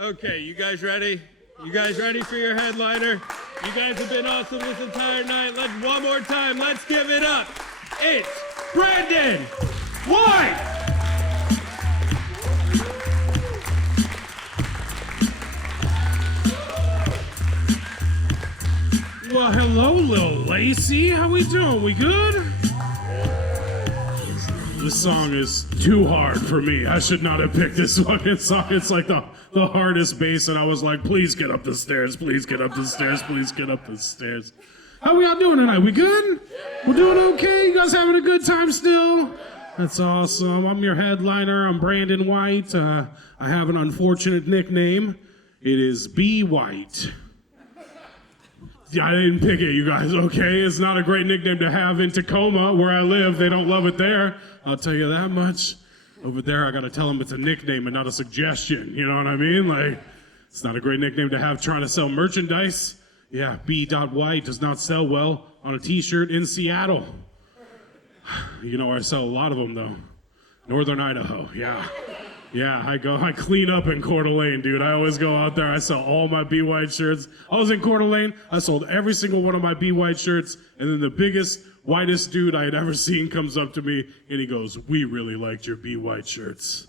Okay, you guys ready? You guys ready for your headliner? You guys have been awesome this entire night. One more time, let's give it up. It's Brandon White! Well, hello, Lil Lacey. How we doing? We good? This song is too hard for me. I should not have picked this fucking song. It's like the hardest bass, and I was like, please get up the stairs, please get up the stairs, please get up the stairs. How we all doing tonight? We good? We're doing okay? You guys having a good time still? That's awesome. I'm your headliner. I'm Brandon White. I have an unfortunate nickname. It is B. White. I didn't pick it, you guys, okay? It's not a great nickname to have in Tacoma, where I live. They don't love it there. I'll tell you that much. Over there, I gotta tell them it's a nickname and not a suggestion. You know what I mean? Like, it's not a great nickname to have trying to sell merchandise. Yeah, B. White does not sell well on a t-shirt in Seattle. You know where I sell a lot of them, though? Northern Idaho, yeah. Yeah, I clean up in Coeur d'Alene, dude. I always go out there. I sell all my B. White shirts. I was in Coeur d'Alene. I sold every single one of my B. White shirts. And then the biggest, whitest dude I had ever seen comes up to me and he goes, "We really liked your B. White shirts.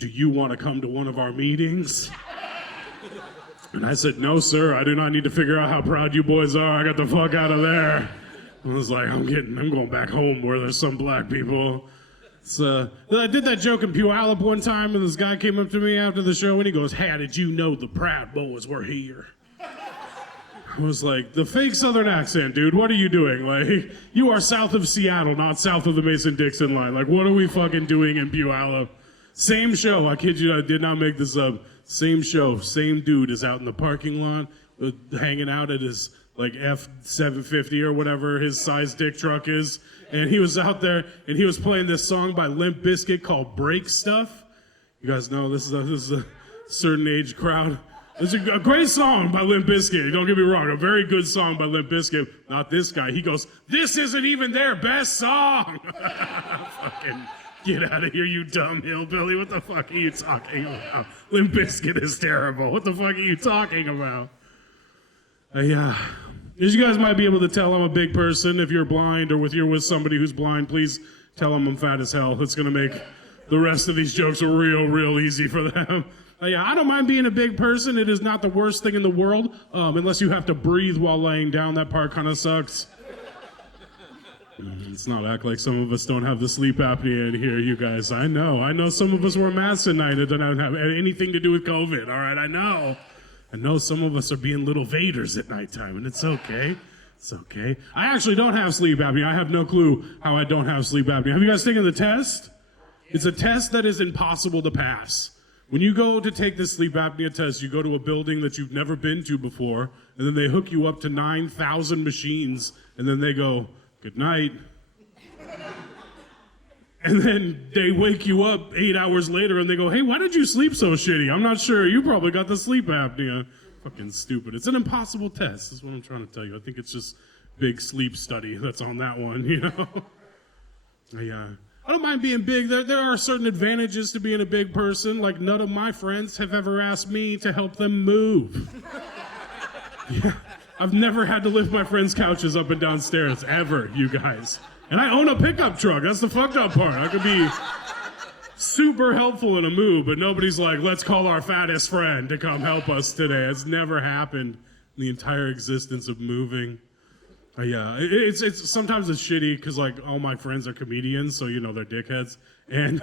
Do you want to come to one of our meetings?" And I said, "No, sir. I do not need to figure out how proud you boys are. I got the fuck out of there." I was like, I'm going back home where there's some black people. I did that joke in Puyallup one time, and this guy came up to me after the show, and he goes, "How did you know the Proud Boys were here?" I was like, the fake Southern accent, dude, what are you doing? Like, you are south of Seattle, not south of the Mason-Dixon line. Like, what are we fucking doing in Puyallup? Same show, I kid you, I did not make this up. Same show, same dude is out in the parking lot, hanging out at his, like, F-750 or whatever his size dick truck is. And he was out there, and he was playing this song by Limp Bizkit called Break Stuff. You guys know this is a certain age crowd. It's a great song by Limp Bizkit. Don't get me wrong, a very good song by Limp Bizkit. Not this guy. He goes, "This isn't even their best song." Fucking get out of here, you dumb hillbilly. What the fuck are you talking about? Limp Bizkit is terrible. What the fuck are you talking about? Yeah. As you guys might be able to tell, I'm a big person. If you're blind or you're with somebody who's blind, please tell them I'm fat as hell. It's going to make the rest of these jokes real easy for them. Yeah, I don't mind being a big person. It is not the worst thing in the world, unless you have to breathe while laying down. That part kind of sucks. Let's not act like some of us don't have the sleep apnea in here, you guys. I know some of us wear masks at night. It doesn't have anything to do with COVID, all right? I know some of us are being little Vaders at nighttime, and it's okay. It's okay. I actually don't have sleep apnea. I have no clue how I don't have sleep apnea. Have you guys taken the test? It's a test that is impossible to pass. When you go to take this sleep apnea test, you go to a building that you've never been to before, and then they hook you up to 9,000 machines, and then they go, "Good night." And then they wake you up 8 hours later and they go, "Hey, why did you sleep so shitty? I'm not sure. You probably got the sleep apnea." Fucking stupid. It's an impossible test. That's what I'm trying to tell you. I think it's just big sleep study that's on that one, you know? Yeah. I don't mind being big. There are certain advantages to being a big person. Like, none of my friends have ever asked me to help them move. Yeah. I've never had to lift my friends' couches up and down stairs, ever, you guys. And I own a pickup truck. That's the fucked up part. I could be super helpful in a move, but nobody's like, "Let's call our fattest friend to come help us today." It's never happened in the entire existence of moving. Yeah, it's sometimes it's shitty because like all my friends are comedians, so you know they're dickheads. And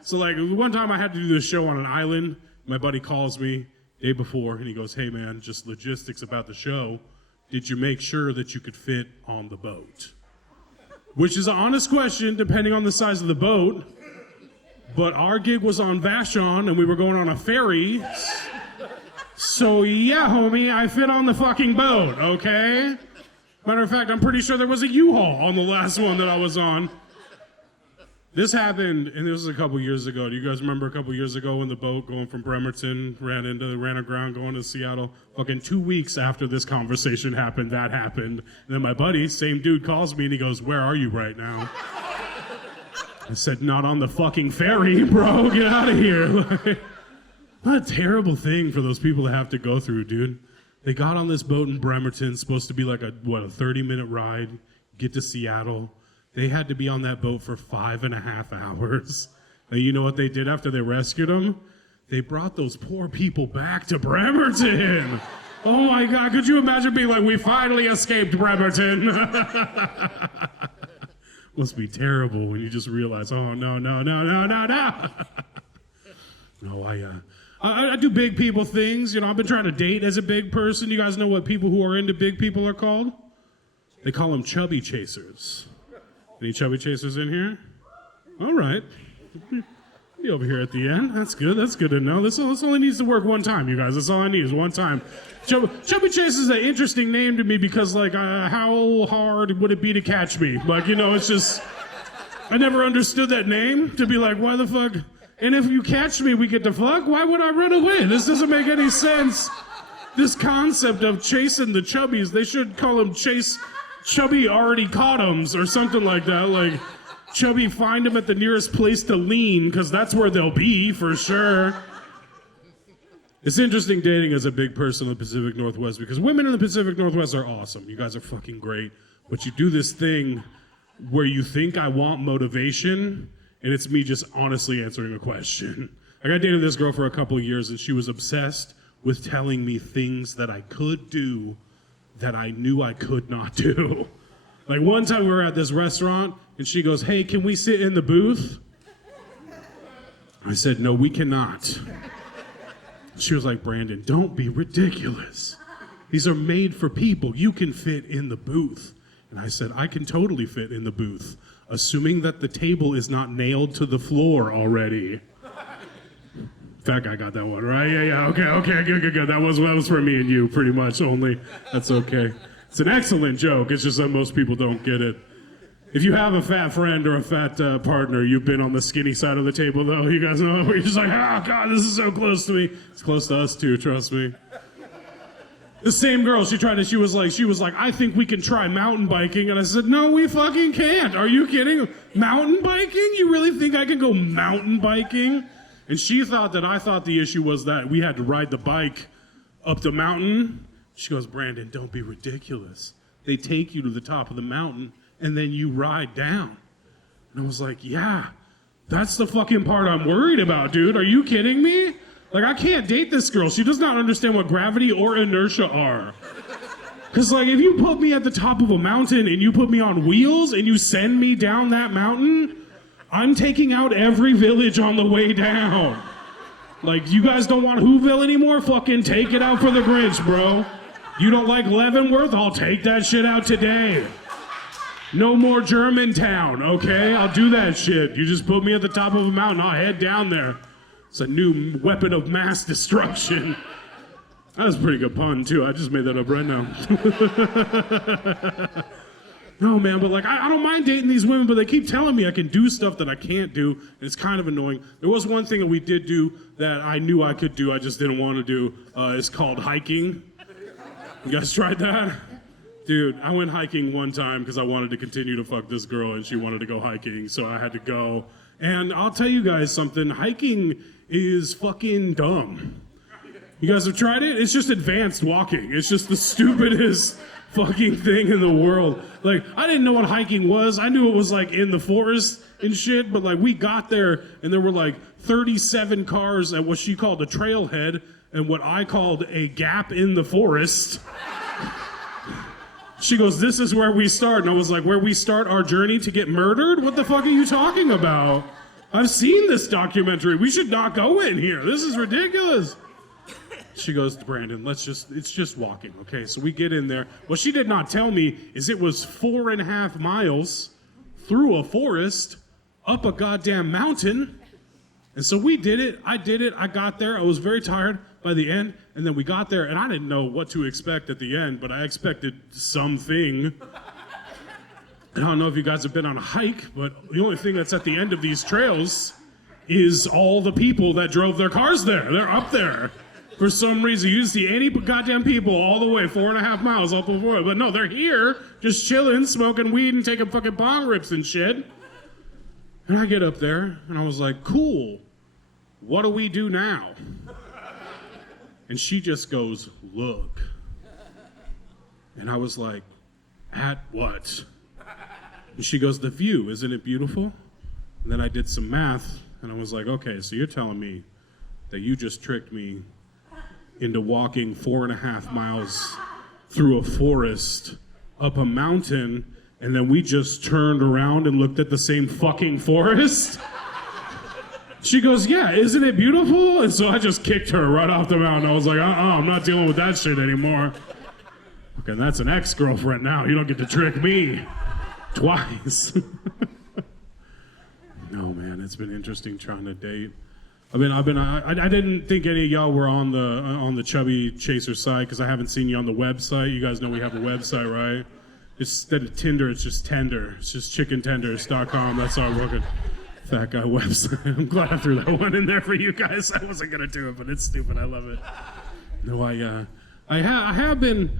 so like one time I had to do this show on an island. My buddy calls me day before and he goes, "Hey man, just logistics about the show. Did you make sure that you could fit on the boat?" Which is an honest question, depending on the size of the boat. But our gig was on Vashon, and we were going on a ferry. So yeah, homie, I fit on the fucking boat, okay? Matter of fact, I'm pretty sure there was a U-Haul on the last one that I was on. This happened, and this was a couple years ago. Do you guys remember a couple years ago when the boat going from Bremerton ran aground going to Seattle? Fucking 2 weeks after this conversation happened, that happened. And then my buddy, same dude, calls me and he goes, "Where are you right now?" I said, "Not on the fucking ferry, bro. Get out of here." What a terrible thing for those people to have to go through, dude. They got on this boat in Bremerton, supposed to be like a 30-minute ride, get to Seattle. They had to be on that boat for 5.5 hours. And you know what they did after they rescued them? They brought those poor people back to Bremerton. Oh my God, could you imagine being like, we finally escaped Bremerton? Must be terrible when you just realize, oh, no. No, I do big people things. You know, I've been trying to date as a big person. You guys know what people who are into big people are called? They call them chubby chasers. Any chubby chasers in here? All right. Be over here at the end. That's good. That's good to know. This only needs to work one time, you guys. That's all I need is one time. Chubby Chase is an interesting name to me because, like, how hard would it be to catch me? Like, you know, it's just, I never understood that name to be like, why the fuck? And if you catch me, we get to fuck? Why would I run away? This doesn't make any sense. This concept of chasing the chubbies, they should call them Chase Chubby Already Caught 'Ems or something like that. Like, Chubby find them at the nearest place to lean, because that's where they'll be for sure. It's interesting dating as a big person in the Pacific Northwest because women in the Pacific Northwest are awesome. You guys are fucking great. But you do this thing where you think I want motivation, and it's me just honestly answering a question. Like, I dated this girl for a couple of years, and she was obsessed with telling me things that I could do that I knew I could not do. Like, one time we were at this restaurant, and she goes, hey, can we sit in the booth? I said, no, we cannot. She was like, Brandon, don't be ridiculous. These are made for people. You can fit in the booth. And I said, I can totally fit in the booth, assuming that the table is not nailed to the floor already. Fat guy got that one, right? Yeah, okay, good. That was for me and you, pretty much only. That's okay. It's an excellent joke. It's just that most people don't get it. If you have a fat friend or a fat partner, you've been on the skinny side of the table, though. You guys know where you're just like, oh, God, this is so close to me. It's close to us, too, trust me. The same girl, she was like, I think we can try mountain biking. And I said, no, we fucking can't. Are you kidding? Mountain biking? You really think I can go mountain biking? And she thought that I thought the issue was that we had to ride the bike up the mountain. She goes, Brandon, don't be ridiculous. They take you to the top of the mountain, and then you ride down. And I was like, yeah, that's the fucking part I'm worried about, dude. Are you kidding me? Like, I can't date this girl. She does not understand what gravity or inertia are. Because, like, if you put me at the top of a mountain and you put me on wheels and you send me down that mountain, I'm taking out every village on the way down. Like, you guys don't want Whoville anymore? Fucking take it out for the Grinch, bro. You don't like Leavenworth? I'll take that shit out today. No more Germantown, okay? I'll do that shit. You just put me at the top of a mountain, I'll head down there. It's a new weapon of mass destruction. That was a pretty good pun, too. I just made that up right now. No, man, but like, I don't mind dating these women, but they keep telling me I can do stuff that I can't do, and it's kind of annoying. There was one thing that we did do that I knew I could do, I just didn't want to do. It's called hiking. You guys tried that? Dude, I went hiking one time because I wanted to continue to fuck this girl, and she wanted to go hiking, so I had to go. And I'll tell you guys something, hiking is fucking dumb. You guys have tried it? It's just advanced walking. It's just the stupidest fucking thing in the world. Like, I didn't know what hiking was. I knew it was like in the forest and shit, but like we got there and there were like 37 cars at what she called a trailhead and what I called a gap in the forest. She goes, this is where we start. And I was like, where we start our journey to get murdered? What the fuck are you talking about? I've seen this documentary. We should not go in here. This is ridiculous. She goes, Brandon, it's just walking, okay? So we get in there. What she did not tell me is it was 4.5 miles through a forest, up a goddamn mountain. And so we did it. I did it. I got there. I was very tired by the end. And then we got there, and I didn't know what to expect at the end, but I expected something. I don't know if you guys have been on a hike, but the only thing that's at the end of these trails is all the people that drove their cars there. They're up there. For some reason, you didn't see any goddamn people all the way 4.5 miles up the road. But no, they're here, just chilling, smoking weed and taking fucking bong rips and shit. And I get up there, and I was like, cool, what do we do now? And she just goes, look. And I was like, at what? And she goes, the view, isn't it beautiful? And then I did some math, and I was like, okay, so you're telling me that you just tricked me into walking 4.5 miles through a forest, up a mountain, and then we just turned around and looked at the same fucking forest? She goes, yeah, isn't it beautiful? And so I just kicked her right off the mountain. I was like, I'm not dealing with that shit anymore. Okay, that's an ex-girlfriend now. You don't get to trick me twice. No, man, it's been interesting trying to date. I didn't think any of y'all were on the Chubby Chaser side because I haven't seen you on the website. You guys know we have a website, right? Instead of Tinder, it's just Tender. It's just chickentenders.com. That's our working fat guy website. I'm glad I threw that one in there for you guys. I wasn't gonna do it, but it's stupid. I love it. No, I have been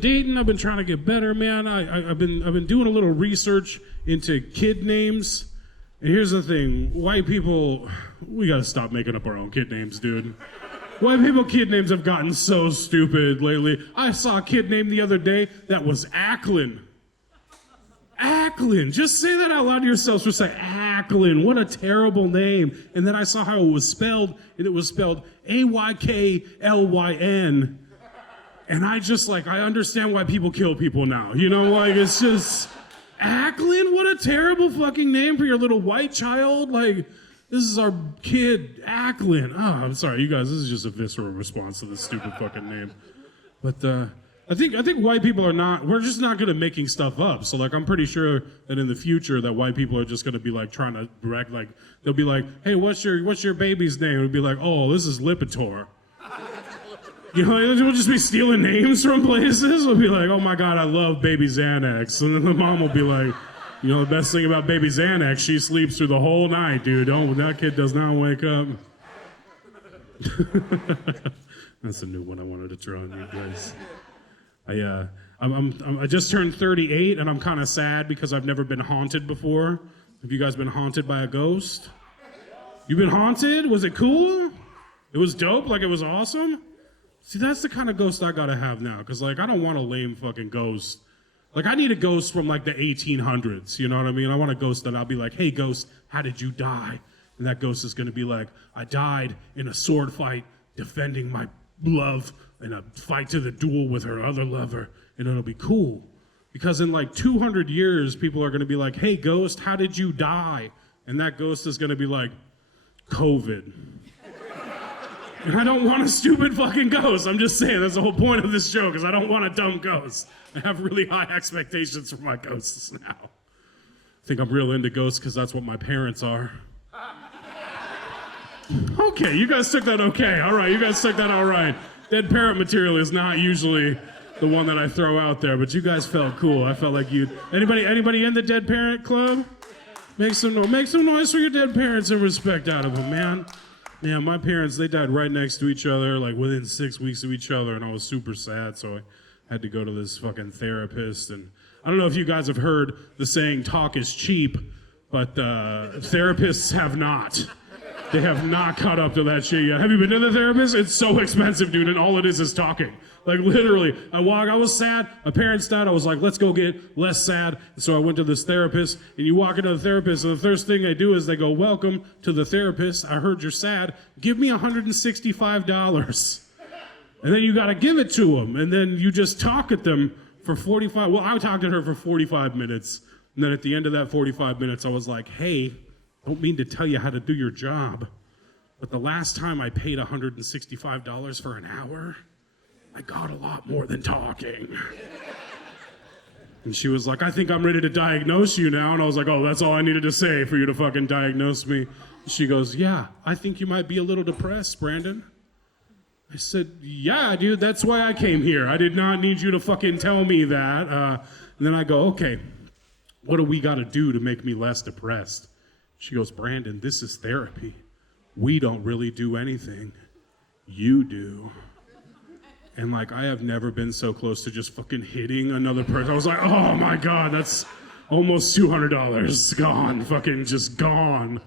dating. I've been trying to get better, man. I've been doing a little research into kid names. And here's the thing, white people, we gotta stop making up our own kid names, dude. White people kid names have gotten so stupid lately. I saw a kid name the other day that was Acklin. Acklin, just say that out loud to yourselves for a second. Acklin, what a terrible name. And then I saw how it was spelled, and it was spelled Ayklyn. And I understand why people kill people now. You know, like, it's just, Acklin, what a terrible fucking name for your little white child. Like, this is our kid, Acklin. Oh, I'm sorry, you guys, this is just a visceral response to this stupid fucking name. But I think white people we're just not good at making stuff up. So, like, I'm pretty sure that in the future that white people are just gonna be like trying to direct, like, they'll be like, hey, what's your baby's name? It'll be like, oh, this is Lipitor. You know, we'll just be stealing names from places. We'll be like, oh my God, I love baby Xanax. And then the mom will be like, you know, the best thing about baby Xanax, she sleeps through the whole night, dude. That kid does not wake up. That's a new one I wanted to throw on you guys. I just turned 38 and I'm kind of sad because I've never been haunted before. Have you guys been haunted by a ghost? You've been haunted? Was it cool? It was dope? Like, it was awesome? See, that's the kind of ghost I gotta have now, because, like, I don't want a lame fucking ghost. Like, I need a ghost from, like, the 1800s, you know what I mean? I want a ghost that I'll be like, hey, ghost, how did you die? And that ghost is gonna be like, I died in a sword fight defending my love in a fight to the duel with her other lover, and it'll be cool. Because in, like, 200 years, people are gonna be like, hey, ghost, how did you die? And that ghost is gonna be like, COVID. And I don't want a stupid fucking ghost. I'm just saying, that's the whole point of this joke, is I don't want a dumb ghost. I have really high expectations for my ghosts now. I think I'm real into ghosts because that's what my parents are. Okay, you guys took that okay. All right, you guys took that all right. Dead parent material is not usually the one that I throw out there, but you guys felt cool. I felt like you'd... Anybody in the dead parent club? Make some noise for your dead parents and respect out of them, man. Yeah, my parents, they died right next to each other, like within 6 weeks of each other, and I was super sad, so I had to go to this fucking therapist. And I don't know if you guys have heard the saying, talk is cheap, but therapists have not. They have not caught up to that shit yet. Have you been to the therapist? It's so expensive, dude, and all it is talking. Like, literally, I was sad, my parents died, I was like, let's go get less sad. So I went to this therapist, and you walk into the therapist, and the first thing they do is they go, welcome to the therapist, I heard you're sad, give me $165. And then you gotta give it to them, and then you just talk at them for I talked to her for 45 minutes, and then at the end of that 45 minutes, I was like, hey, don't mean to tell you how to do your job, but the last time I paid $165 for an hour, I got a lot more than talking. And she was like, I think I'm ready to diagnose you now. And I was like, oh, that's all I needed to say for you to fucking diagnose me. She goes, yeah, I think you might be a little depressed, Brandon. I said, yeah, dude, that's why I came here. I did not need you to fucking tell me that. And then I go, okay, what do we got to do to make me less depressed? She goes, Brandon, this is therapy. We don't really do anything. You do. And, like, I have never been so close to just fucking hitting another person. I was like, oh my God, that's almost $200 gone, fucking just gone.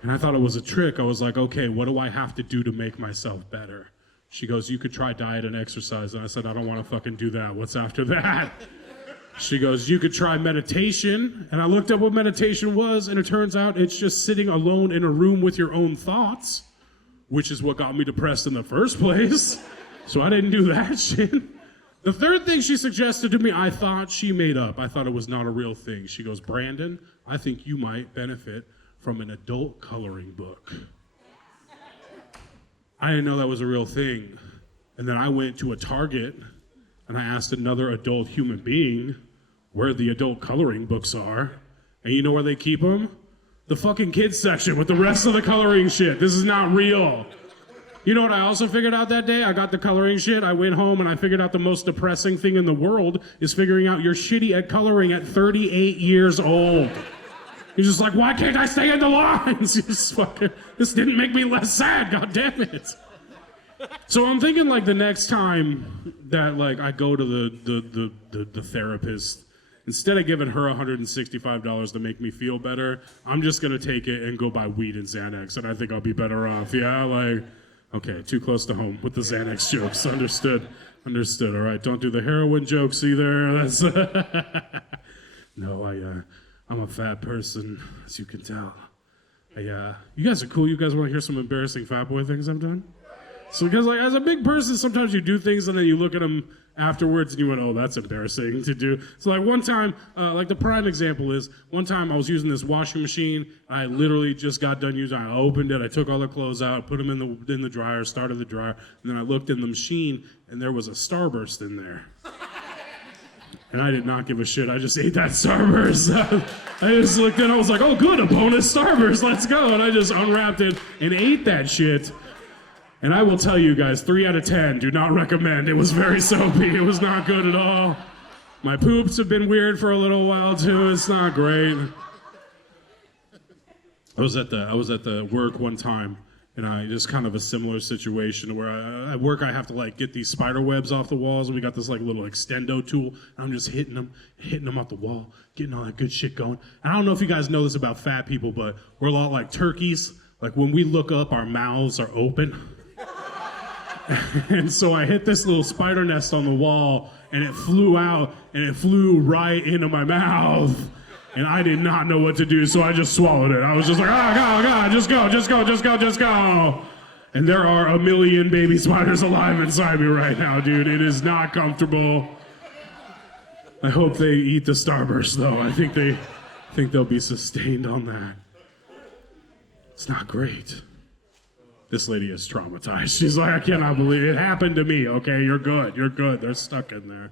And I thought it was a trick. I was like, okay, what do I have to do to make myself better? She goes, you could try diet and exercise. And I said, I don't want to fucking do that. What's after that? She goes, you could try meditation. And I looked up what meditation was, and it turns out it's just sitting alone in a room with your own thoughts, which is what got me depressed in the first place. So I didn't do that shit. The third thing she suggested to me, I thought she made up. I thought it was not a real thing. She goes, Brandon, I think you might benefit from an adult coloring book. I didn't know that was a real thing. And then I went to a Target and I asked another adult human being where the adult coloring books are. And you know where they keep them? The fucking kids section with the rest of the coloring shit. This is not real. You know what I also figured out that day? I got the coloring shit. I went home and I figured out the most depressing thing in the world is figuring out you're shitty at coloring at 38 years old. You're just like, why can't I stay in the lines? This didn't make me less sad, god damn it. So I'm thinking like the next time that like I go to the therapist, instead of giving her $165 to make me feel better, I'm just gonna take it and go buy weed and Xanax, and I think I'll be better off. Yeah, like, okay, too close to home with the Xanax jokes. Understood. All right, don't do the heroin jokes either. That's no, I'm a fat person, as you can tell. You guys are cool. You guys want to hear some embarrassing fat boy things I've done? So, because like as a big person, sometimes you do things and then you look at them afterwards and you went, oh, that's embarrassing to do. So like one time, like the prime example is, one time I was using this washing machine. I literally just got done using it. I opened it, I took all the clothes out, put them in the dryer, started the dryer, and then I looked in the machine and there was a Starburst in there. And I did not give a shit. I just ate that Starburst. I just looked and I was like, oh good, a bonus Starburst, let's go. And I just unwrapped it and ate that shit. And I will tell you guys, 3 out of 10, do not recommend. It was very soapy. It was not good at all. My poops have been weird for a little while too. It's not great. I was at the work one time, and I just kind of a similar situation where at work I have to like get these spider webs off the walls, and we got this like little extendo tool, and I'm just hitting them off the wall, getting all that good shit going. And I don't know if you guys know this about fat people, but we're a lot like turkeys. Like when we look up, our mouths are open. And so I hit this little spider nest on the wall, and it flew out, and it flew right into my mouth. And I did not know what to do, so I just swallowed it. I was just like, oh, God, just go. And there are a million baby spiders alive inside me right now, dude. It is not comfortable. I hope they eat the Starburst, though. I think they'll be sustained on that. It's not great. This lady is traumatized. She's like, I cannot believe it happened to me. Okay, you're good. They're stuck in there.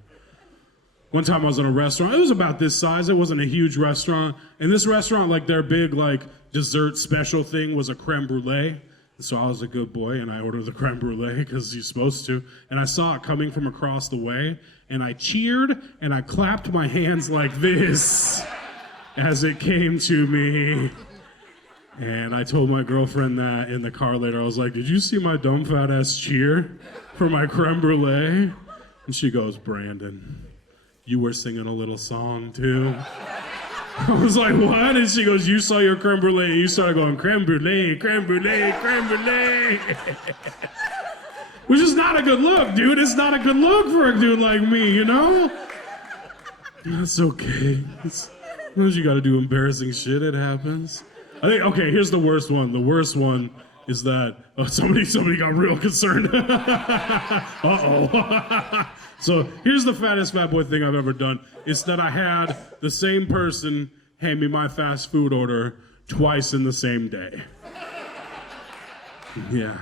One time I was in a restaurant. It was about this size. It wasn't a huge restaurant. And this restaurant, like their big like dessert special thing was a creme brulee. And so I was a good boy and I ordered the creme brulee because you're supposed to. And I saw it coming from across the way. And I cheered and I clapped my hands like this as it came to me. And I told my girlfriend that in the car later. I was like, did you see my dumb fat ass cheer for my creme brulee? And she goes, Brandon, you were singing a little song too. I was like, what? And she goes, you saw your creme brulee and you started going, creme brulee, creme brulee, creme brulee. Which is not a good look, dude. It's not a good look for a dude like me, you know? That's okay. Sometimes you gotta do embarrassing shit. It happens. I think, okay, here's the worst one. The worst one is that somebody got real concerned. Uh-oh. So here's the fattest fat boy thing I've ever done. It's that I had the same person hand me my fast food order twice in the same day. Yeah.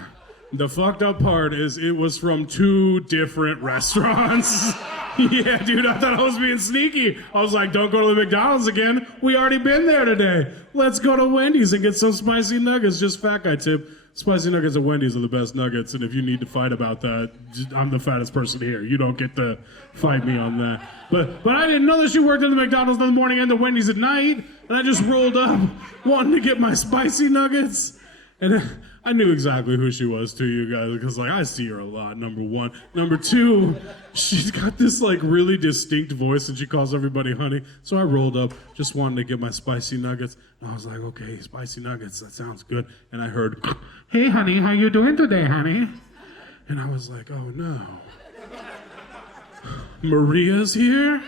The fucked up part is it was from 2 different restaurants. Yeah, dude, I thought I was being sneaky. I was like, don't go to the McDonald's again. We already been there today. Let's go to Wendy's and get some spicy nuggets. Just fat guy tip. Spicy nuggets at Wendy's are the best nuggets, and if you need to fight about that, I'm the fattest person here. You don't get to fight me on that. But I didn't know that she worked at the McDonald's in the morning and the Wendy's at night, and I just rolled up wanting to get my spicy nuggets. And I knew exactly who she was too, you guys, because like I see her a lot, number one. Number two, she's got this like really distinct voice and she calls everybody honey. So I rolled up, just wanted to get my spicy nuggets. And I was like, okay, spicy nuggets, that sounds good. And I heard, hey honey, how you doing today, honey? And I was like, oh no. Maria's here?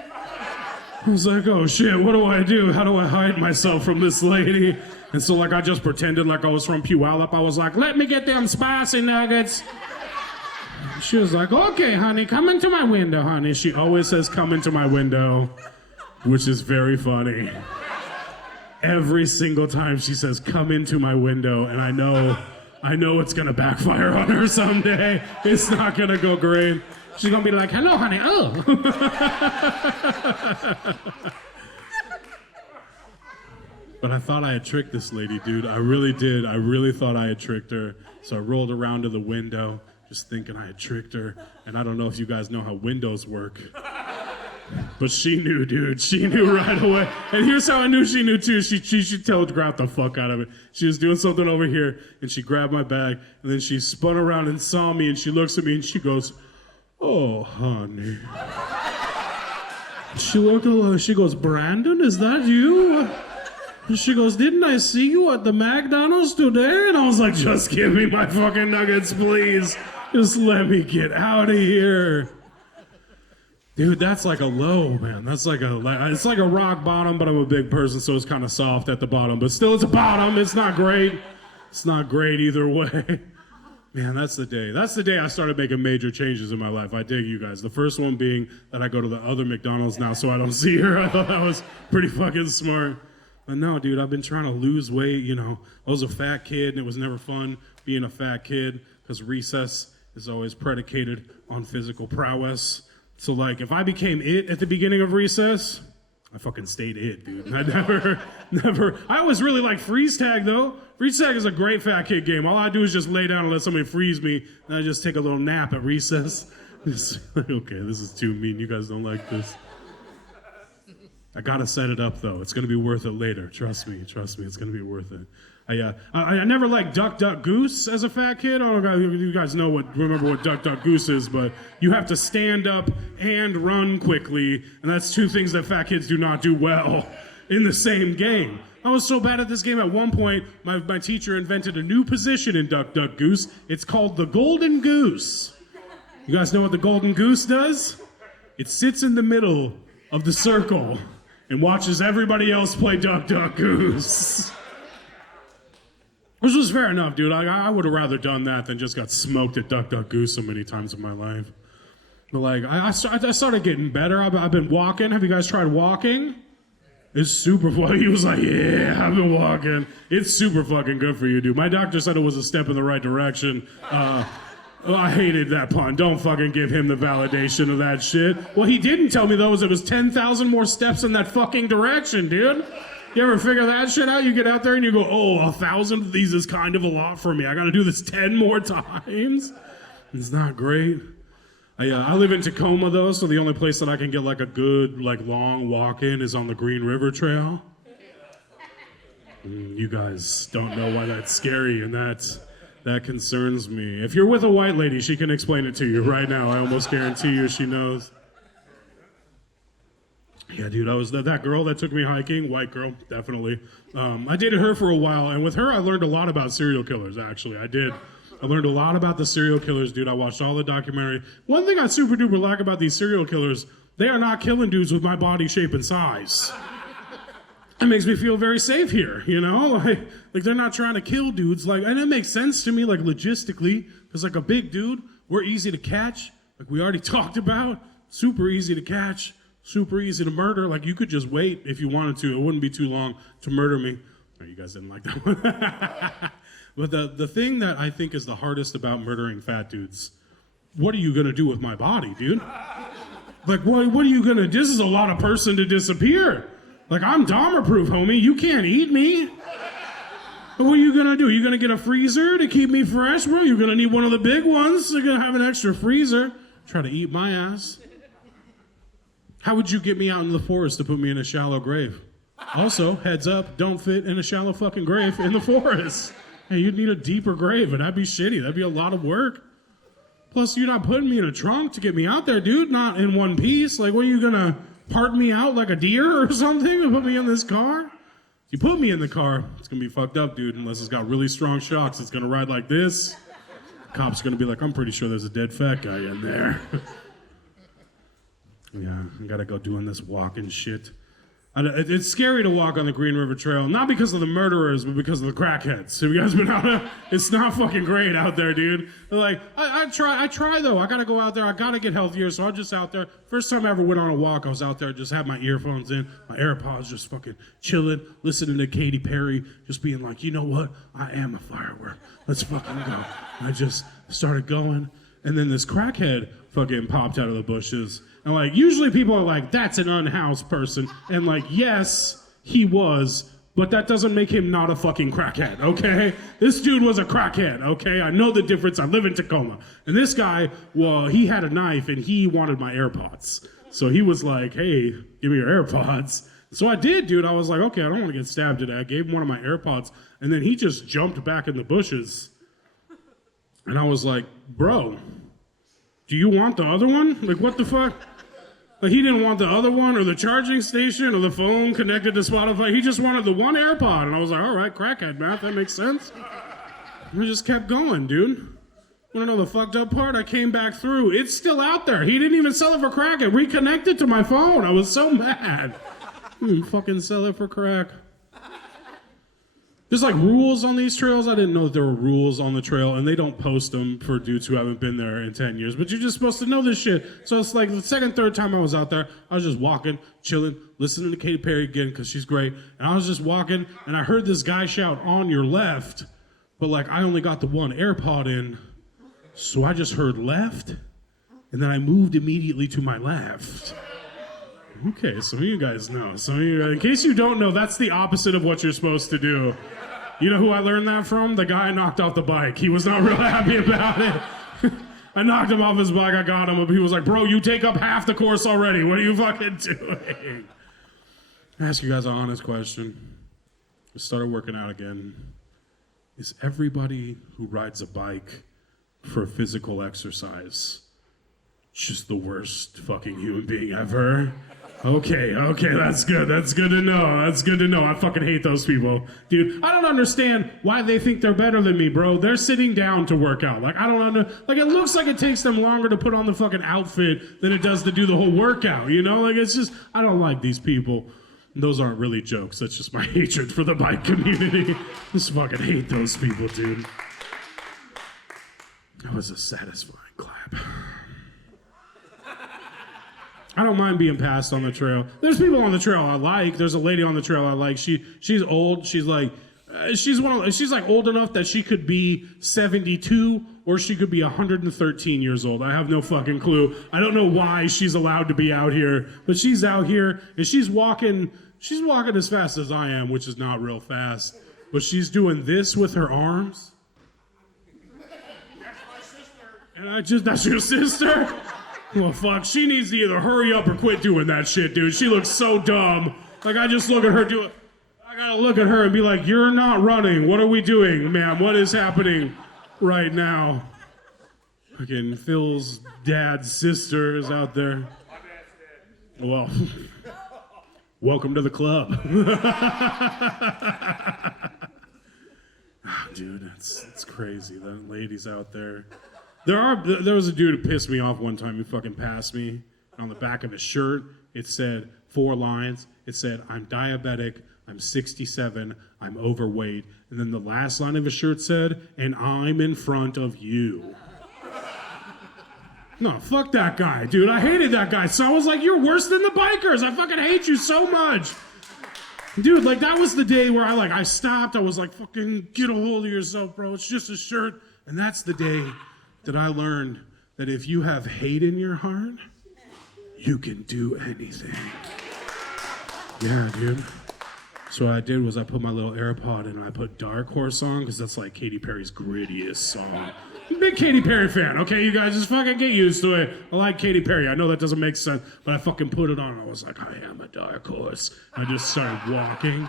I was like, oh shit, what do I do? How do I hide myself from this lady? And so like I just pretended like I was from Puyallup. I was like, let me get them spicy nuggets. She was like, okay, honey, come into my window, honey. She always says, come into my window, which is very funny. Every single time she says, come into my window, and I know it's gonna backfire on her someday. It's not gonna go great. She's gonna be like, hello, honey, oh. But I thought I had tricked this lady, dude. I really did. I really thought I had tricked her. So I rolled around to the window, just thinking I had tricked her. And I don't know if you guys know how windows work. But she knew, dude. She knew right away. And here's how I knew she knew, too. She telegraphed the fuck out of it. She was doing something over here, and she grabbed my bag, and then she spun around and saw me, and she looks at me, and she goes, oh, honey. She looked a little, she goes, Brandon, is that you? And she goes, didn't I see you at the McDonald's today? And I was like, just give me my fucking nuggets, please. Just let me get out of here. Dude, that's like a low, man. It's like a rock bottom, but I'm a big person, so it's kind of soft at the bottom. But still, it's a bottom. It's not great. It's not great either way. Man, that's the day. That's the day I started making major changes in my life. I dig you guys. The first one being that I go to the other McDonald's now so I don't see her. I thought that was pretty fucking smart. But no, dude, I've been trying to lose weight, you know. I was a fat kid, and it was never fun being a fat kid because recess is always predicated on physical prowess. So, like, if I became it at the beginning of recess, I fucking stayed it, dude. I never. I always really liked freeze tag, though. Freeze tag is a great fat kid game. All I do is just lay down and let somebody freeze me, and I just take a little nap at recess. Okay, this is too mean. You guys don't like this. I gotta set it up, though. It's gonna be worth it later. Trust me. It's gonna be worth it. I never liked Duck, Duck, Goose as a fat kid. I don't know if you guys remember what Duck, Duck, Goose is, but you have to stand up and run quickly, and that's two things that fat kids do not do well in the same game. I was so bad at this game at one point, my teacher invented a new position in Duck, Duck, Goose. It's called the Golden Goose. You guys know what the Golden Goose does? It sits in the middle of the circle and watches everybody else play Duck, Duck, Goose. Which was fair enough, dude. I would have rather done that than just got smoked at Duck, Duck, Goose so many times in my life. But like, I started getting better. I've been walking. Have you guys tried walking? It's super fun. He was like, yeah, I've been walking. It's super fucking good for you, dude. My doctor said it was a step in the right direction. I hated that pun. Don't fucking give him the validation of that shit. What he didn't tell me, though, is it was 10,000 more steps in that fucking direction, dude. You ever figure that shit out? You get out there and you go, oh, 1,000 of these is kind of a lot for me. I got to do this 10 more times. It's not great. I live in Tacoma, though, so the only place that I can get like a good, like long walk in is on the Green River Trail. You guys don't know why that's scary, and that concerns me. If you're with a white lady, she can explain it to you right now. I almost guarantee you she knows. Yeah, dude, I was that girl that took me hiking, white girl, definitely. I dated her for a while, and with her, I learned a lot about serial killers, actually. I did. I learned a lot about the serial killers, dude. I watched all the documentary. One thing I super duper like about these serial killers, they are not killing dudes with my body shape and size. It makes me feel very safe here, you know? Like they're not trying to kill dudes. Like, and it makes sense to me, like, logistically, because, like, a big dude, we're easy to catch. Like we already talked about, super easy to catch. Super easy to murder. Like, you could just wait if you wanted to. It wouldn't be too long to murder me. Oh, you guys didn't like that one. But the thing that I think is the hardest about murdering fat dudes, what are you going to do with my body, dude? Like, what are you going to... This is a lot of person to disappear. Like, I'm Dahmer-proof, homie. You can't eat me. But what are you going to do? You going to get a freezer to keep me fresh, bro? You're going to need one of the big ones. You're going to have an extra freezer. Try to eat my ass. How would you get me out in the forest to put me in a shallow grave? Also, heads up, don't fit in a shallow fucking grave in the forest. Hey, you'd need a deeper grave, and that'd be shitty. That'd be a lot of work. Plus, you're not putting me in a trunk to get me out there, dude. Not in one piece. Like, what, are you gonna part me out like a deer or something and put me in this car? If you put me in the car, it's gonna be fucked up, dude. Unless it's got really strong shocks, it's gonna ride like this. Cop's gonna be like, I'm pretty sure there's a dead fat guy in there. Yeah, I gotta go doing this walk and shit. It's scary to walk on the Green River Trail, not because of the murderers, but because of the crackheads. Have you guys been out there? It's not fucking great out there, dude. They're like, I try though. I gotta go out there. I gotta get healthier, so I'm just out there. First time I ever went on a walk, I was out there, just had my earphones in, my AirPods, just fucking chilling, listening to Katy Perry, just being like, you know what? I am a firework. Let's fucking go. And I just started going, and then this crackhead fucking popped out of the bushes. And like, usually people are like, that's an unhoused person. And like, yes, he was, but that doesn't make him not a fucking crackhead, okay? This dude was a crackhead, okay? I know the difference. I live in Tacoma. And this guy, well, he had a knife and he wanted my AirPods. So he was like, hey, give me your AirPods. So I did, dude. I was like, okay, I don't want to get stabbed today. I gave him one of my AirPods. And then he just jumped back in the bushes. And I was like, bro, do you want the other one? Like, what the fuck? Like, he didn't want the other one or the charging station or the phone connected to Spotify. He just wanted the one AirPod. And I was like, all right, crackhead math, that makes sense. And I just kept going, dude. Want to know the fucked up part? I came back through. It's still out there. He didn't even sell it for crack. It reconnected to my phone. I was so mad. He didn't fucking sell it for crack. There's like rules on these trails. I didn't know that there were rules on the trail, and they don't post them for dudes who haven't been there in 10 years. But you're just supposed to know this shit. So it's like the second, third time I was out there, I was just walking, chilling, listening to Katy Perry again because she's great. And I was just walking, and I heard this guy shout, on your left. But like, I only got the one AirPod in, so I just heard left, and then I moved immediately to my left. Okay, some of you guys know. Some of you, in case you don't know, that's the opposite of what you're supposed to do. You know who I learned that from? The guy I knocked off the bike. He was not real happy about it. I knocked him off his bike, I got him, but he was like, bro, you take up half the course already. What are you fucking doing? I ask you guys an honest question. I started working out again. Is everybody who rides a bike for physical exercise just the worst fucking human being ever? Okay, that's good. That's good to know. That's good to know. I fucking hate those people. Dude, I don't understand why they think they're better than me, bro. They're sitting down to work out. Like, I don't like, it looks like it takes them longer to put on the fucking outfit than it does to do the whole workout, you know? Like, it's just, I don't like these people. Those aren't really jokes. That's just my hatred for the bike community. Just fucking hate those people, dude. That was a satisfying clap. I don't mind being passed on the trail. There's people on the trail I like. There's a lady on the trail I like. She's old. She's like old enough that she could be 72 or she could be 113 years old. I have no fucking clue. I don't know why she's allowed to be out here, but she's out here and she's walking as fast as I am, which is not real fast. But she's doing this with her arms. And that's your sister? Well, fuck, she needs to either hurry up or quit doing that shit, dude. She looks so dumb. Like, I just look at her I gotta look at her and be like, you're not running. What are we doing, ma'am? What is happening right now? Fucking Phil's dad's sister is out there. Well, welcome to the club. Oh, dude, it's crazy. The ladies out there. There was a dude who pissed me off one time. He fucking passed me. On the back of his shirt, it said 4 lines. It said, I'm diabetic, I'm 67, I'm overweight. And then the last line of his shirt said, and I'm in front of you. No, fuck that guy, dude. I hated that guy. So I was like, you're worse than the bikers. I fucking hate you so much. Dude, like, that was the day where I stopped. I was like, fucking get a hold of yourself, bro. It's just a shirt. And that's the day that I learned that if you have hate in your heart, you can do anything. Yeah, dude. So what I did was I put my little AirPod in and I put Dark Horse on because that's like Katy Perry's grittiest song. I'm a big Katy Perry fan, okay? You guys just fucking get used to it. I like Katy Perry. I know that doesn't make sense, but I fucking put it on and I was like, I am a dark horse. I just started walking.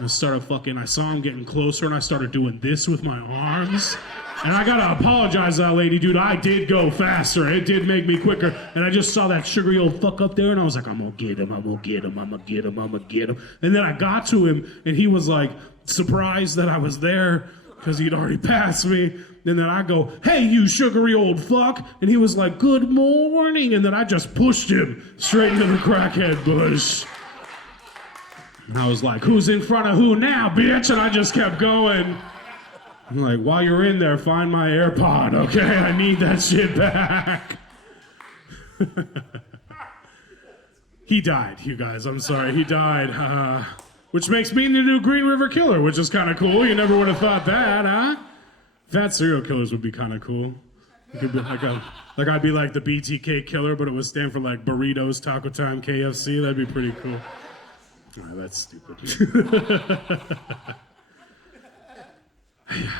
I saw him getting closer and I started doing this with my arms. And I gotta apologize to that lady, dude. I did go faster. It did make me quicker. And I just saw that sugary old fuck up there, and I was like, I'm gonna get him, I'm gonna get him, I'm gonna get him, I'm gonna get him. And then I got to him, and he was like surprised that I was there. because he'd already passed me. And then I go, hey, you sugary old fuck. And he was like, good morning. And then I just pushed him straight into the crackhead bush. And I was like, who's in front of who now, bitch? And I just kept going. I'm like, while you're in there, find my AirPod, okay? I need that shit back. He died, you guys. I'm sorry, he died. Which makes me the new Green River Killer, which is kind of cool. You never would have thought that, huh? Fat serial killers would be kind of cool. It could be like I'd be like the BTK killer, but it would stand for like burritos, taco time, KFC. That'd be pretty cool. Oh, that's stupid.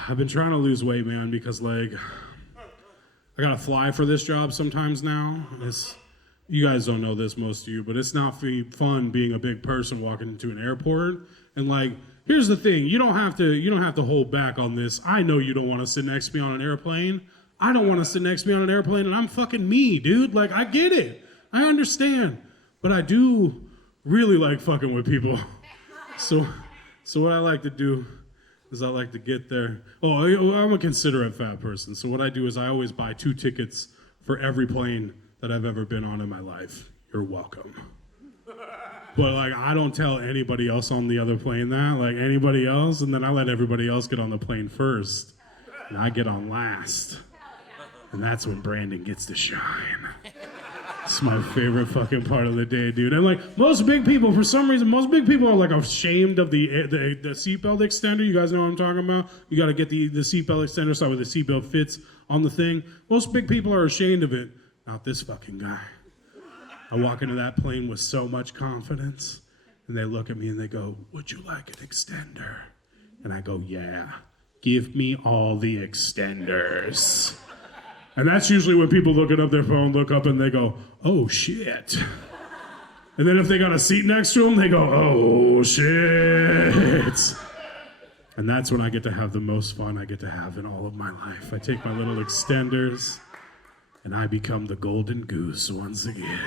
I've been trying to lose weight, man, because like I gotta fly for this job sometimes now. You guys don't know this, most of you, but it's not fun being a big person walking into an airport. And like, here's the thing: you don't have to hold back on this. I know you don't want to sit next to me on an airplane. I don't want to sit next to me on an airplane, and I'm fucking me, dude. Like, I get it, I understand, but I do really like fucking with people. So what I like to do is I like to get there. Oh, I'm a considerate fat person. So what I do is I always buy 2 tickets for every plane that I've ever been on in my life. You're welcome. But like, I don't tell anybody else on the other plane that, like anybody else, and then I let everybody else get on the plane first, and I get on last. And that's when Brandon gets to shine. It's my favorite fucking part of the day, dude. And like, most big people, for some reason, most big people are like ashamed of the seatbelt extender. You guys know what I'm talking about? You got to get the seatbelt extender so the seatbelt fits on the thing. Most big people are ashamed of it. Not this fucking guy. I walk into that plane with so much confidence, and they look at me and they go, would you like an extender? And I go, yeah, give me all the extenders. And that's usually when people looking up their phone, look up and they go, oh shit. And then if they got a seat next to them, they go, oh shit. And that's when I get to have the most fun I get to have in all of my life. I take my little extenders and I become the golden goose once again.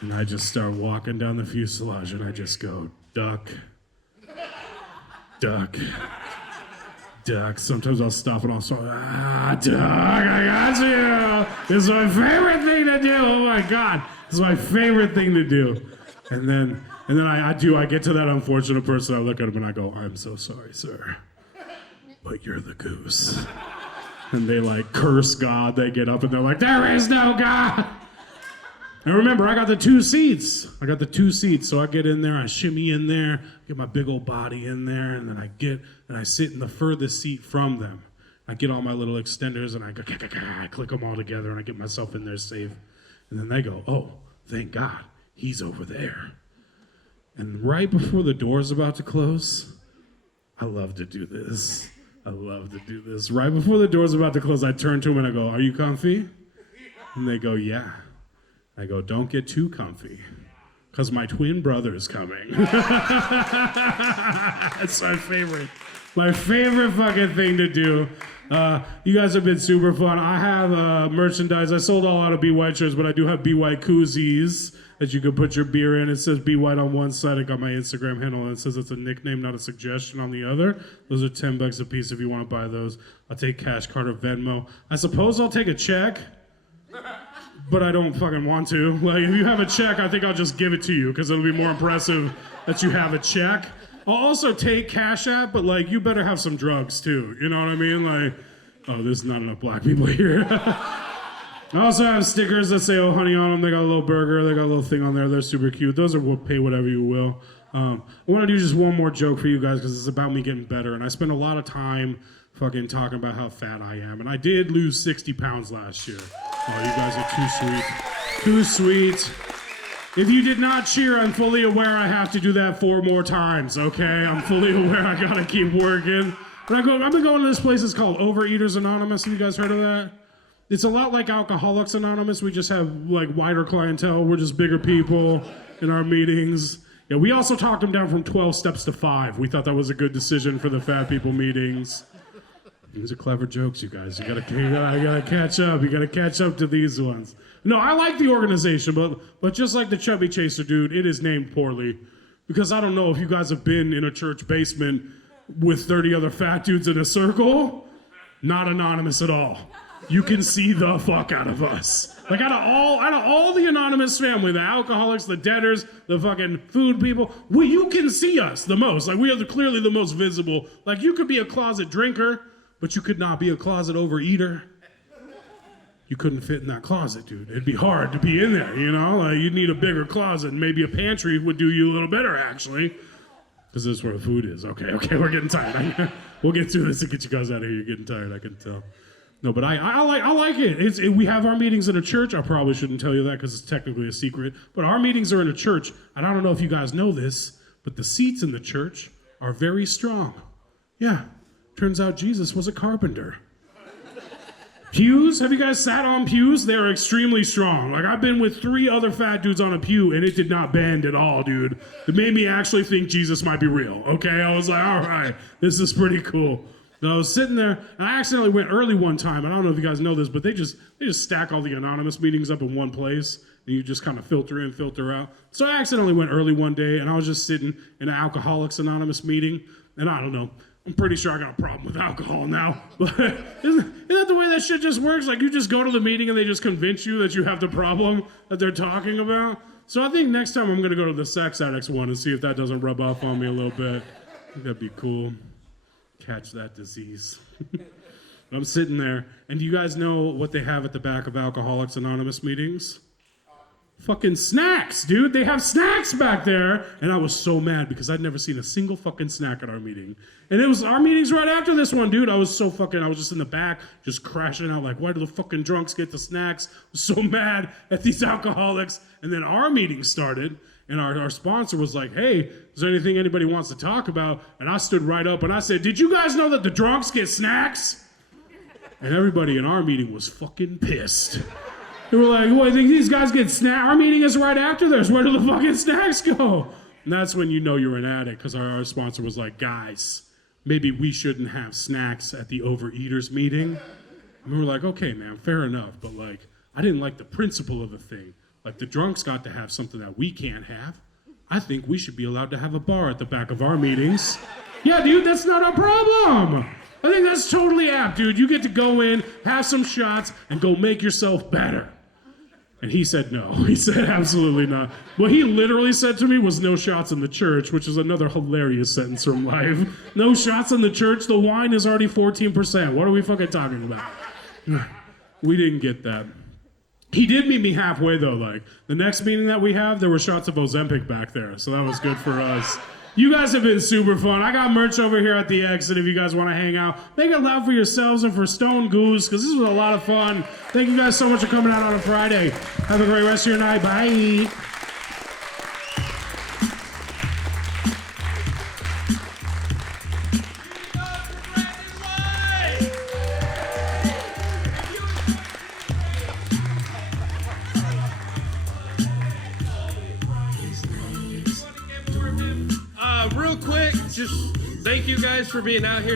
And I just start walking down the fuselage and I just go, duck, duck, duck. Sometimes I'll stop and I'll start, duck, I got you. This is my favorite thing to do. Oh my God. This is my favorite thing to do. And then I get to that unfortunate person. I look at him and I go, I'm so sorry, sir, but you're the goose. And they like curse God. They get up and they're like, there is no God. And remember, I got the 2 seats. So I get in there, I shimmy in there, get my big old body in there, and then I sit in the furthest seat from them. I get all my little extenders and I click them all together and I get myself in there safe. And then they go, oh, thank God, he's over there. And right before the door's about to close, I love to do this. Right before the door's about to close, I turn to them and I go, are you comfy? And they go, yeah. I go, don't get too comfy, because my twin brother's coming. That's my favorite fucking thing to do. You guys have been super fun. I have merchandise. I sold all out of Be White shirts, but I do have Be White koozies that you can put your beer in. It says Be White on one side. I got my Instagram handle, and it says it's a nickname, not a suggestion on the other. Those are $10 a piece if you want to buy those. I'll take cash card or Venmo. I suppose I'll take a check, but I don't fucking want to. Like, if you have a check, I think I'll just give it to you, because it'll be more impressive that you have a check. I'll also take Cash App, but like, you better have some drugs too. You know what I mean? Like, oh, there's not enough black people here. I also have stickers that say, oh, honey on them. They got a little burger. They got a little thing on there. They're super cute. Those are pay whatever you will. I want to do just one more joke for you guys, because it's about me getting better. And I spend a lot of time fucking talking about how fat I am. And I did lose 60 pounds last year. Oh, you guys are too sweet. Too sweet. If you did not cheer, I'm fully aware I have to do that 4 more times, okay? I'm fully aware I gotta keep working. But I've been going to this place, it's called Overeaters Anonymous. Have you guys heard of that? It's a lot like Alcoholics Anonymous. We just have like wider clientele. We're just bigger people in our meetings. Yeah, we also talked them down from 12 steps to 5. We thought that was a good decision for the fat people meetings. These are clever jokes, you guys. You gotta catch up. You gotta catch up to these ones. No, I like the organization, but just like the Chubby Chaser dude, it is named poorly. Because I don't know if you guys have been in a church basement with 30 other fat dudes in a circle, not anonymous at all. You can see the fuck out of us. Like out of all the anonymous family, the alcoholics, the debtors, the fucking food people, you can see us the most. Like we are clearly the most visible. Like you could be a closet drinker, but you could not be a closet overeater. You couldn't fit in that closet, dude. It'd be hard to be in there, you know? Like you'd need a bigger closet, and maybe a pantry would do you a little better, actually. Because this is where the food is. Okay, we're getting tired. We'll get through this and get you guys out of here. You're getting tired, I can tell. No, but I like it. We have our meetings in a church. I probably shouldn't tell you that because it's technically a secret. But our meetings are in a church, and I don't know if you guys know this, but the seats in the church are very strong. Yeah, turns out Jesus was a carpenter. Pews, have you guys sat on pews? They're extremely strong. Like I've been with 3 other fat dudes on a pew and it did not bend at all, dude. It made me actually think Jesus might be real, okay? I was like, all right, this is pretty cool. And I was sitting there and I accidentally went early one time. I don't know if you guys know this, but they just stack all the anonymous meetings up in one place and you just kind of filter in, filter out. So I accidentally went early one day and I was just sitting in an Alcoholics Anonymous meeting and I don't know. I'm pretty sure I got a problem with alcohol now. But isn't that the way that shit just works? Like you just go to the meeting and they just convince you that you have the problem that they're talking about. So I think next time I'm going to go to the sex addicts one and see if that doesn't rub off on me a little bit. I think that'd be cool. Catch that disease. I'm sitting there, and do you guys know what they have at the back of Alcoholics Anonymous meetings? Fucking snacks, dude. They have snacks back there. And I was so mad because I'd never seen a single fucking snack at our meeting. And it was our meetings right after this one, dude. I was just in the back, just crashing out like, why do the fucking drunks get the snacks? I was so mad at these alcoholics. And then our meeting started, and our sponsor was like, hey, is there anything anybody wants to talk about? And I stood right up and I said, did you guys know that the drunks get snacks? And everybody in our meeting was fucking pissed. They were like, what, think these guys get snacks? Our meeting is right after this. Where do the fucking snacks go? And that's when you know you're an addict, because our sponsor was like, guys, maybe we shouldn't have snacks at the overeaters meeting. And we were like, okay, man, fair enough. But like, I didn't like the principle of the thing. Like the drunks got to have something that we can't have. I think we should be allowed to have a bar at the back of our meetings. Yeah, dude, that's not a problem. I think that's totally apt, dude. You get to go in, have some shots, and go make yourself better. And he said no. He said absolutely not. What he literally said to me was no shots in the church, which is another hilarious sentence from life. No shots in the church. The wine is already 14%. What are we fucking talking about? We didn't get that. He did meet me halfway, though. Like, the next meeting that we have, there were shots of Ozempic back there. So that was good for us. You guys have been super fun. I got merch over here at the exit if you guys want to hang out. Make it loud for yourselves and for Stone Goose, because this was a lot of fun. Thank you guys so much for coming out on a Friday. Have a great rest of your night. Bye. Real quick, just thank you guys for being out here.